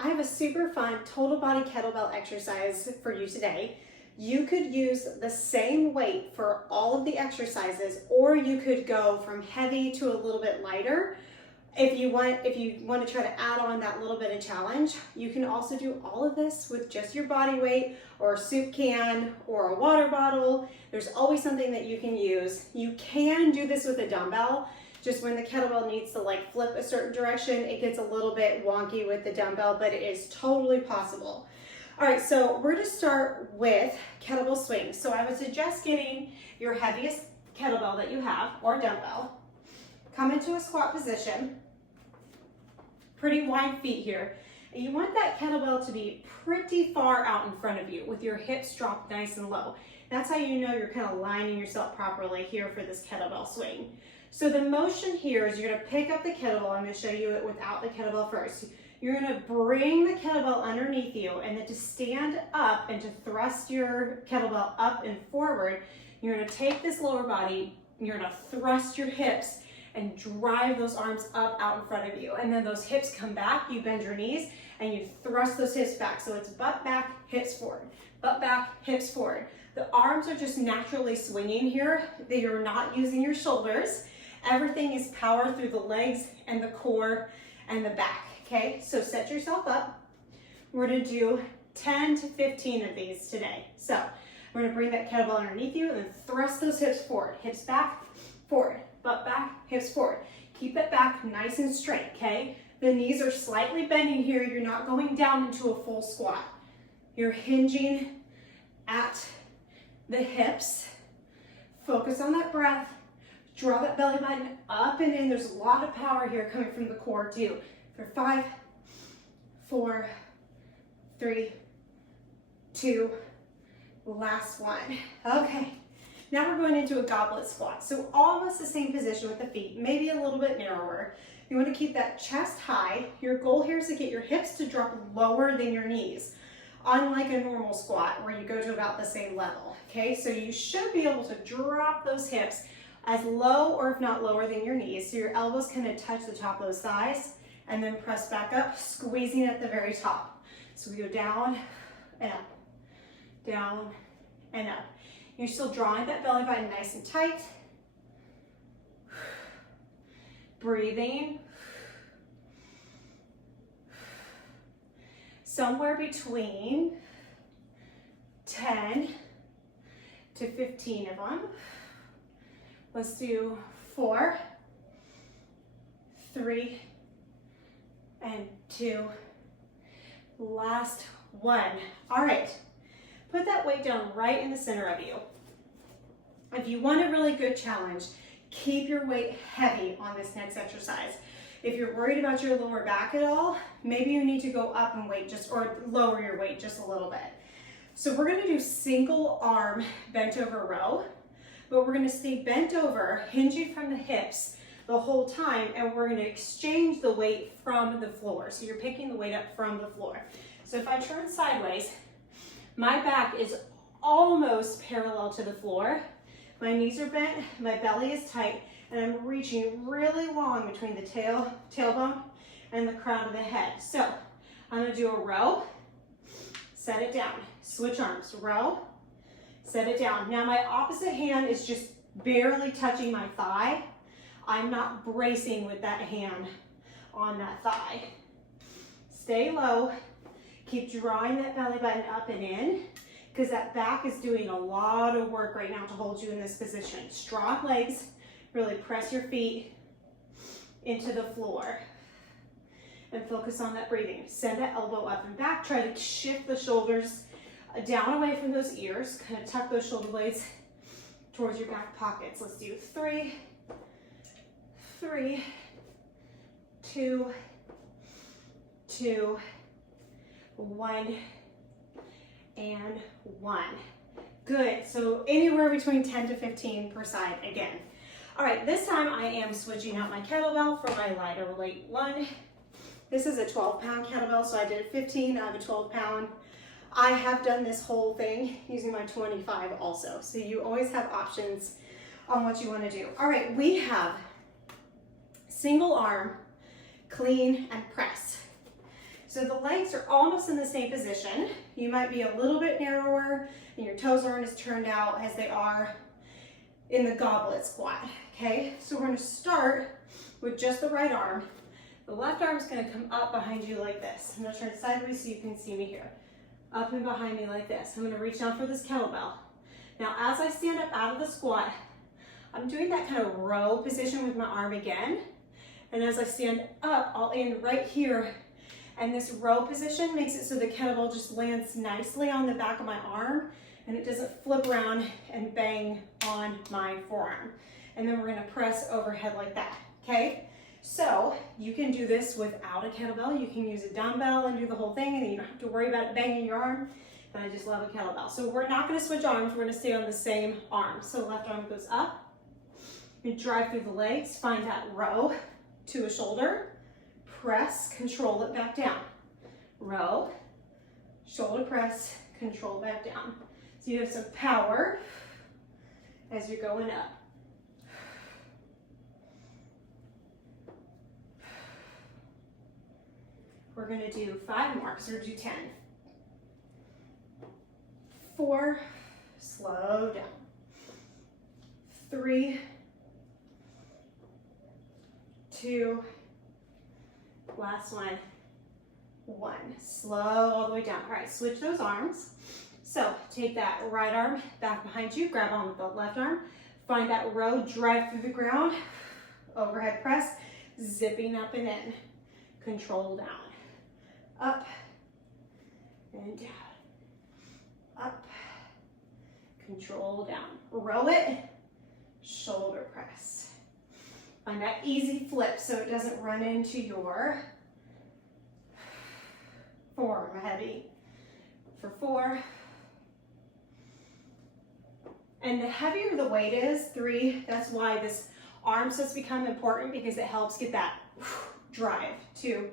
I have a super fun total body kettlebell exercise for you today. You could use the same weight for all of the exercises, or you could go from heavy to a little bit lighter. If you want to try to add on that little bit of challenge, you can also do all of this with just your body weight or a soup can or a water bottle. There's always something that you can use. You can do this with a dumbbell. Just when the kettlebell needs to like flip a certain direction, it gets a little bit wonky with the dumbbell, but it is totally possible. All right, so we're gonna start with kettlebell swings. So I would suggest getting your heaviest kettlebell that you have or dumbbell. Come into a squat position, pretty wide feet here. And you want that kettlebell to be pretty far out in front of you with your hips dropped nice and low. That's how you know you're kind of lining yourself properly here for this kettlebell swing. So the motion here is you're gonna pick up the kettlebell. I'm gonna show you it without the kettlebell first. You're gonna bring the kettlebell underneath you, and then to stand up and to thrust your kettlebell up and forward, you're gonna take this lower body, you're gonna thrust your hips and drive those arms up out in front of you. And then those hips come back, you bend your knees, and you thrust those hips back. So it's butt back, hips forward, butt back, hips forward. The arms are just naturally swinging here. You're not using your shoulders. Everything is power through the legs and the core and the back, okay? So set yourself up. We're gonna do 10 to 15 of these today. So we're gonna bring that kettlebell underneath you and then thrust those hips forward. Hips back, forward, butt back, hips forward. Keep it back nice and straight, okay? The knees are slightly bending here. You're not going down into a full squat. You're hinging at the hips. Focus on that breath. Draw that belly button up and in. There's a lot of power here coming from the core too. For 5, 4, 3, 2, last one. Okay, now we're going into a goblet squat. So almost the same position with the feet, maybe a little bit narrower. You want to keep that chest high. Your goal here is to get your hips to drop lower than your knees, unlike a normal squat where you go to about the same level. Okay, so you should be able to drop those hips as low or if not lower than your knees. So your elbows kind of touch the top of those thighs and then press back up, squeezing at the very top. So we go down and up, down and up. You're still drawing that belly button nice and tight. Breathing. Somewhere between 10 to 15 of them. Let's do 4, 3, and 2. Last one. All right, put that weight down right in the center of you. If you want a really good challenge, keep your weight heavy on this next exercise. If you're worried about your lower back at all, maybe you need to go up in weight or lower your weight just a little bit. So we're gonna do single arm bent over row, but we're gonna stay bent over, hinging from the hips the whole time, and we're gonna exchange the weight from the floor. So you're picking the weight up from the floor. So if I turn sideways, my back is almost parallel to the floor. My knees are bent, my belly is tight, and I'm reaching really long between the tailbone and the crown of the head. So I'm gonna do a row, set it down, switch arms, row, set it down. Now my opposite hand is just barely touching my thigh. I'm not bracing with that hand on that thigh. Stay low, keep drawing that belly button up and in, because that back is doing a lot of work right now to hold you in this position. Strong legs, really press your feet into the floor and focus on that breathing. Send that elbow up and back. Try to shift the shoulders down away from those ears. Kind of tuck those shoulder blades towards your back pockets. Let's do 3, 3, 2, 2, 1, and 1. Good, so anywhere between 10 to 15 per side again. All right, this time I am switching out my kettlebell for my lighter weight one. This is a 12-pound kettlebell, so I did 15 out of a 12-pound. I have done this whole thing using my 25 also, so you always have options on what you want to do. All right, we have single arm, clean, and press. So the legs are almost in the same position. You might be a little bit narrower and your toes aren't as turned out as they are in the goblet squat, okay? So we're gonna start with just the right arm. The left arm is gonna come up behind you like this. I'm gonna turn sideways so you can see me here. Up and behind me like this. I'm gonna reach down for this kettlebell. Now, as I stand up out of the squat, I'm doing that kind of row position with my arm again. And as I stand up, I'll end right here. And this row position makes it so the kettlebell just lands nicely on the back of my arm and it doesn't flip around and bang on my forearm. And then we're gonna press overhead like that, okay? So you can do this without a kettlebell. You can use a dumbbell and do the whole thing and then you don't have to worry about it banging your arm. But I just love a kettlebell. So we're not gonna switch arms, we're gonna stay on the same arm. So left arm goes up, you drive through the legs, find that row to a shoulder, press, control it back down. Row, shoulder press, control back down. So you have some power as you're going up. We're gonna do 5 more, so we're gonna do 10. 4, slow down. 3, 2, last one, 1. Slow all the way down. All right, switch those arms. So take that right arm back behind you, grab on with the left arm, find that row, drive through the ground, overhead press, zipping up and in, control down, up and down, up, control down, row it, shoulder press. Find that easy flip so it doesn't run into your forearm heavy. For 4. And the heavier the weight is, 3, that's why this arm starts to become important because it helps get that drive. 2.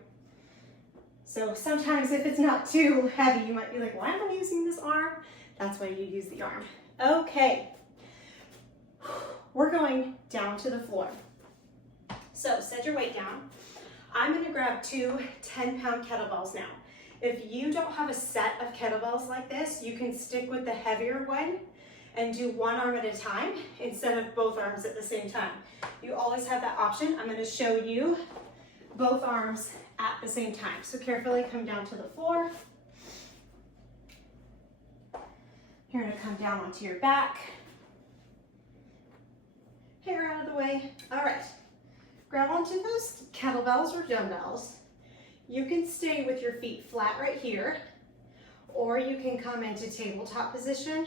So sometimes if it's not too heavy, you might be like, why am I using this arm? That's why you use the arm. Okay, we're going down to the floor. So set your weight down. I'm gonna grab 2 10-pound kettlebells now. If you don't have a set of kettlebells like this, you can stick with the heavier one and do one arm at a time instead of both arms at the same time. You always have that option. I'm gonna show you both arms at the same time. So carefully come down to the floor. You're gonna come down onto your back. Hair out of the way. All right, grab onto those kettlebells or dumbbells. You can stay with your feet flat right here, or you can come into tabletop position,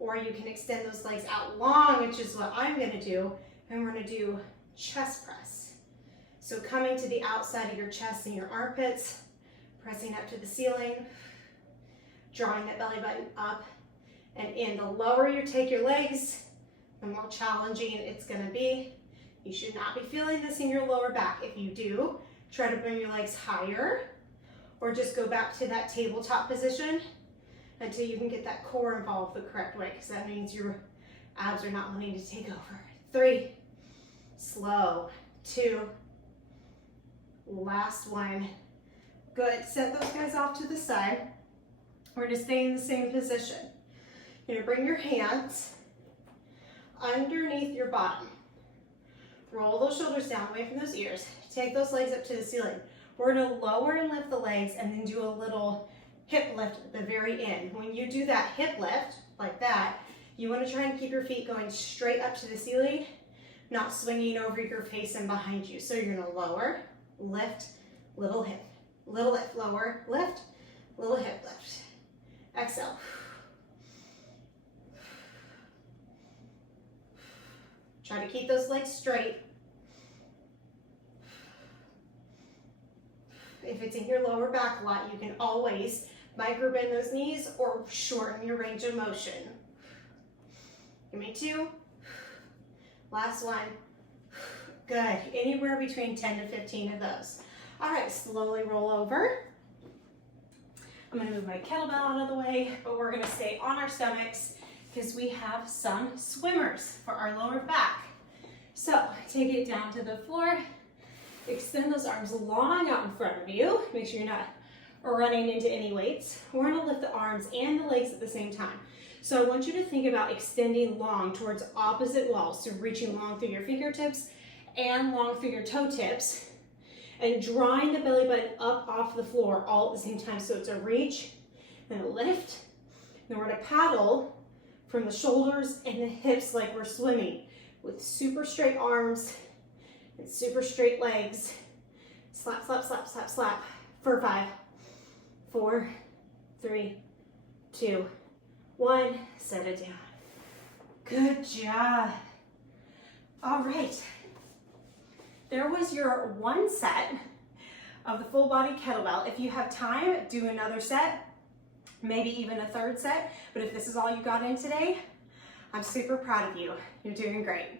or you can extend those legs out long, which is what I'm gonna do, and we're gonna do chest press. So coming to the outside of your chest and your armpits, pressing up to the ceiling, drawing that belly button up and in. The lower you take your legs, the more challenging it's gonna be. You should not be feeling this in your lower back. If you do, try to bring your legs higher or just go back to that tabletop position until you can get that core involved the correct way, because that means your abs are not wanting to take over. 3, slow, 2, last one. Good, set those guys off to the side. We're gonna stay in the same position. You're gonna bring your hands underneath your bottom. Roll those shoulders down, away from those ears. Take those legs up to the ceiling. We're gonna lower and lift the legs and then do a little hip lift at the very end. When you do that hip lift, like that, you wanna try and keep your feet going straight up to the ceiling, not swinging over your face and behind you. So you're gonna lower, lift, little hip, little lift, lower, lift, little hip lift. Exhale. Try to keep those legs straight. If it's in your lower back a lot, you can always micro bend those knees or shorten your range of motion. Give me 2. Last one. Good. Anywhere between 10 to 15 of those. All right, slowly roll over. I'm gonna move my kettlebell out of the way, but we're gonna stay on our stomachs because we have some swimmers for our lower back. So take it down to the floor. Extend those arms long out in front of you. Make sure you're not or running into any weights. We're gonna lift the arms and the legs at the same time. So I want you to think about extending long towards opposite walls. So reaching long through your fingertips and long through your toe tips, and drawing the belly button up off the floor all at the same time. So it's a reach, then a lift. Then we're gonna paddle from the shoulders and the hips like we're swimming, with super straight arms and super straight legs. Slap, slap, slap, slap, slap for 5, 4, 3, 2, 1. Set it down. Good job. All right. There was your one set of the full body kettlebell. If you have time, do another set, maybe even a third set. But if this is all you got in today, I'm super proud of you. You're doing great.